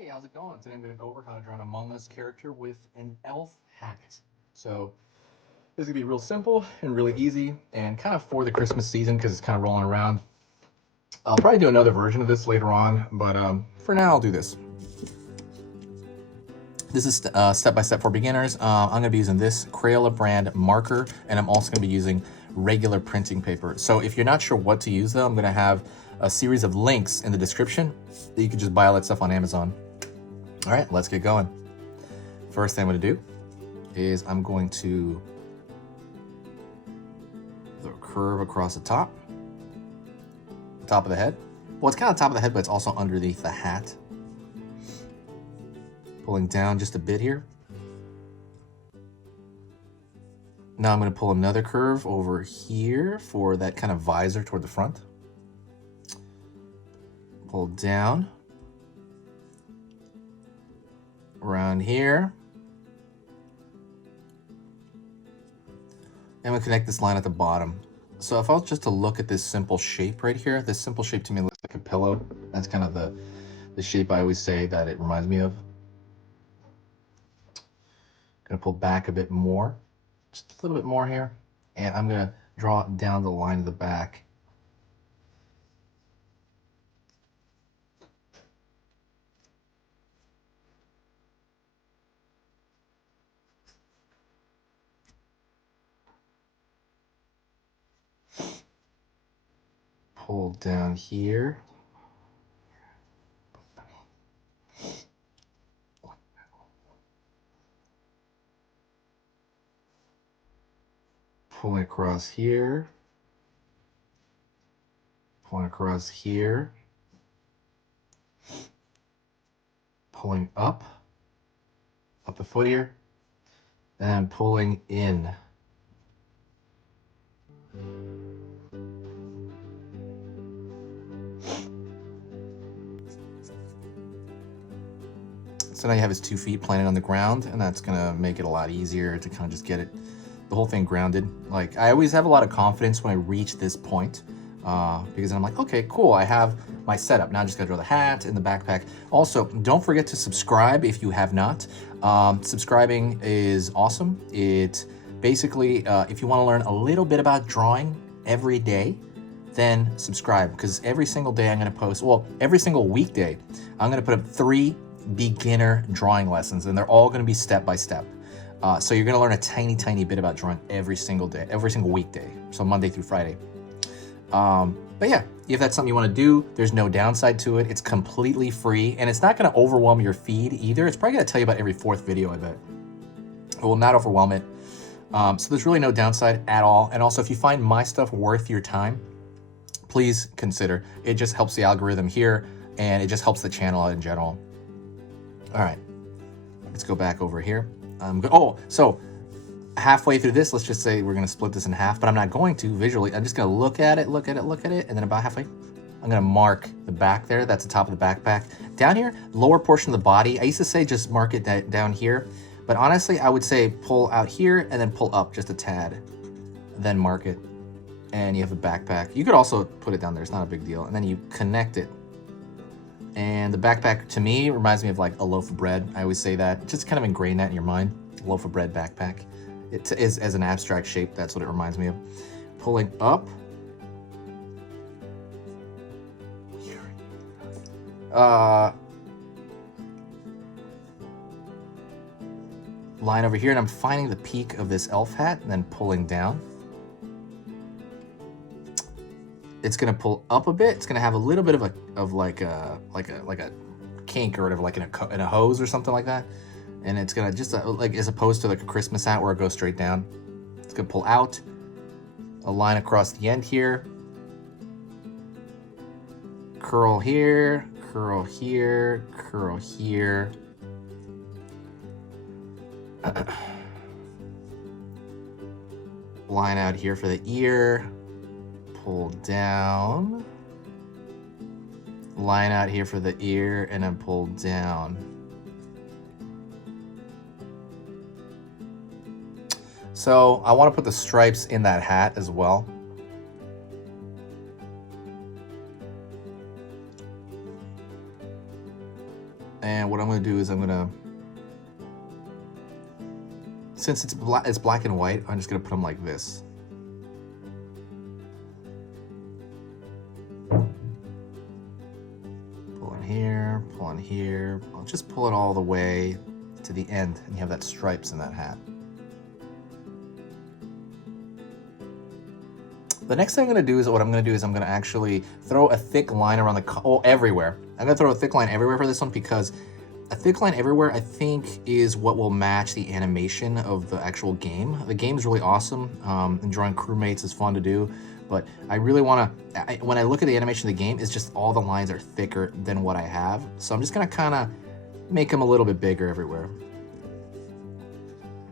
Hey, how's it going? Today I'm going to go over how to draw an Among Us character with an elf hat. So this is going to be real simple and really easy and kind of for the Christmas season because it's kind of rolling around. I'll probably do another version of this later on, but for now I'll do this. This is step-by-step for beginners. I'm going to be using this Crayola brand marker, and I'm also going to be using regular printing paper. So if you're not sure what to use though, I'm going to have a series of links in the description that you can just buy all that stuff on Amazon. All right, let's get going. First thing I'm going to do is I'm going to throw a curve across the top of the head. Well, it's kind of top of the head, but it's also underneath the hat. Pulling down just a bit here. Now I'm going to pull another curve over here for that kind of visor toward the front. Pull down. Around here. And we connect this line at the bottom. So if I was just to look at this simple shape right here, this simple shape to me looks like a pillow. That's kind of the shape I always say that it reminds me of. Gonna pull back a bit more, just a little bit more here. And I'm gonna draw down the line of the back. Pull down here. Pulling across here. Pulling across here. Pulling up the foot here. And pulling in. So now you have his 2 feet planted on the ground, and that's gonna make it a lot easier to kind of just get the whole thing grounded. Like, I always have a lot of confidence when I reach this point, because I'm like, okay, cool, I have my setup. Now I just gotta draw the hat and the backpack. Also, don't forget to subscribe if you have not. Subscribing is awesome. It basically, if you wanna learn a little bit about drawing every day, then subscribe, because every single day I'm gonna post, well, every single weekday, I'm gonna put up 3 beginner drawing lessons, and they're all going to be step by step. So you're going to learn a tiny bit about drawing every single day, every single weekday. So Monday through Friday. But yeah, if that's something you want to do, there's no downside to it. It's completely free, and it's not going to overwhelm your feed either. It's probably going to tell you about every 4th video, I bet. It will not overwhelm it. So there's really no downside at all. And also, if you find my stuff worth your time, please consider. It just helps the algorithm here, and it just helps the channel out in general. All right, let's go back over here. So halfway through this, let's just say we're gonna split this in half, but I'm not going to visually. I'm just gonna look at it, and then about halfway, I'm gonna mark the back there. That's the top of the backpack. Down here, lower portion of the body, I used to say just mark it down here, but honestly, I would say pull out here and then pull up just a tad, then mark it, and you have a backpack. You could also put it down there, it's not a big deal, and then you connect it. And the backpack, to me, reminds me of like a loaf of bread. I always say that. Just kind of ingrain that in your mind. Loaf of bread backpack. It is as an abstract shape. That's what it reminds me of. Pulling up. Line over here, and I'm finding the peak of this elf hat, and then pulling down. It's gonna pull up a bit. It's gonna have a little bit of like a kink or whatever, like in a hose or something like that. And it's gonna just like, as opposed to like a Christmas hat where it goes straight down. It's gonna pull out, a line across the end here, curl here, curl here, curl here. Line out here for the ear. Pull down, line out here for the ear, and then pull down. So I want to put the stripes in that hat as well. And what I'm gonna do is since it's black and white, I'm just gonna put them like this. Pull in here. I'll just pull it all the way to the end, and you have that stripes in that hat. The next thing I'm gonna do is I'm gonna actually throw a thick line around everywhere. I'm gonna throw a thick line everywhere for this one because a thick line everywhere, I think, is what will match the animation of the actual game. The game is really awesome, and drawing crewmates is fun to do, but I really wanna, when I look at the animation of the game, it's just all the lines are thicker than what I have. So I'm just gonna kinda make them a little bit bigger everywhere.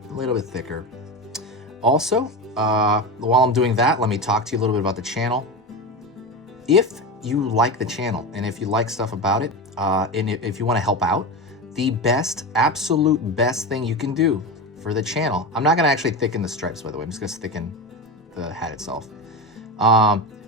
A little bit thicker. Also, while I'm doing that, let me talk to you a little bit about the channel. If you like the channel and if you like stuff about it, and if you want to help out, the absolute best thing you can do for the channel, I'm not going to actually thicken the stripes, by the way, I'm just going to thicken the hat itself.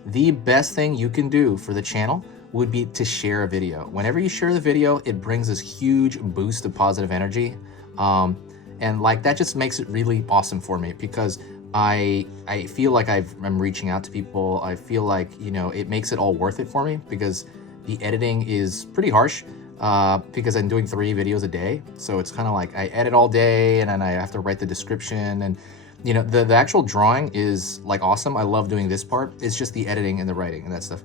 The best thing you can do for the channel would be to share a video. Whenever you share the video, it brings this huge boost of positive energy. And like that just makes it really awesome for me because I feel like I'm reaching out to people. I feel like, you know, it makes it all worth it for me because the editing is pretty harsh because I'm doing 3 videos a day. So it's kind of like I edit all day and then I have to write the description, and you know, the actual drawing is like awesome. I love doing this part. It's just the editing and the writing and that stuff,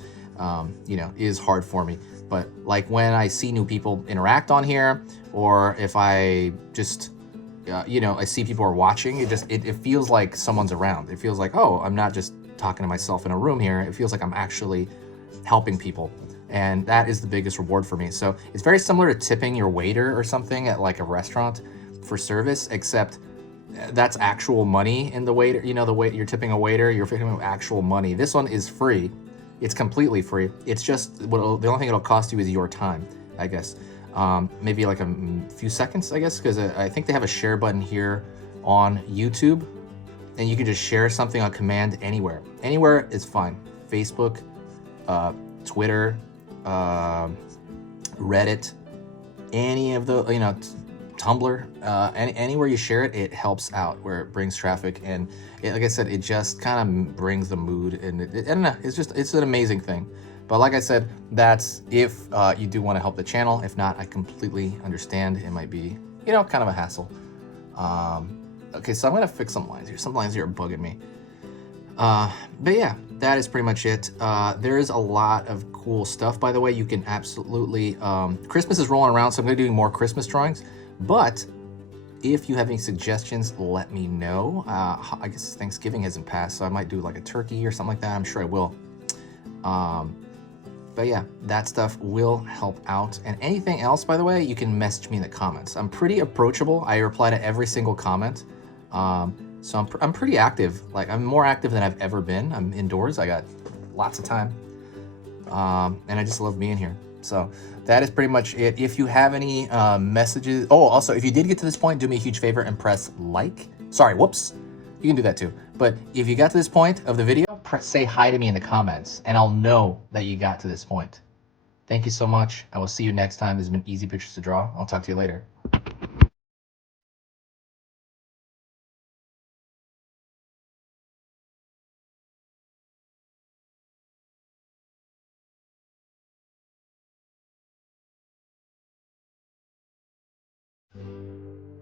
you know, is hard for me. But like when I see new people interact on here, or if I just you know, I see people are watching, it feels like someone's around. It feels like, oh, I'm not just talking to myself in a room here. It feels like I'm actually helping people. And that is the biggest reward for me. So it's very similar to tipping your waiter or something at like a restaurant for service, except that's actual money in the waiter. You know, the way you're tipping a waiter, you're tipping actual money. This one is free. It's completely free. It's just, the only thing it'll cost you is your time, I guess. Maybe like a few seconds, I guess, because I think they have a share button here on YouTube, and you can just share something on command anywhere. Anywhere is fine. Facebook, Twitter, Reddit, any of the, you know, Tumblr, anywhere you share it, it helps out where it brings traffic. And like I said, it just kind of brings the mood, and I don't know, it's an amazing thing. But like I said, that's if you do want to help the channel. If not, I completely understand. It might be, you know, kind of a hassle. Okay, so I'm gonna fix some lines here. Some lines here are bugging me. But yeah, that is pretty much it. There is a lot of cool stuff, by the way. You can absolutely, Christmas is rolling around, so I'm gonna be doing more Christmas drawings. But if you have any suggestions, let me know. I guess Thanksgiving hasn't passed, so I might do like a turkey or something like that. I'm sure I will. But yeah, that stuff will help out. And anything else, by the way, you can message me in the comments. I'm pretty approachable. I reply to every single comment. So I'm pretty active. Like, I'm more active than I've ever been. I'm indoors. I got lots of time. And I just love being here. So that is pretty much it. If you have any messages. Oh, also, if you did get to this point, do me a huge favor and press like. Sorry, whoops. You can do that too. But if you got to this point of the video, say hi to me in the comments and I'll know that you got to this point. Thank you so much. I will see you next time. This has been Easy Pictures to Draw. I'll talk to you later.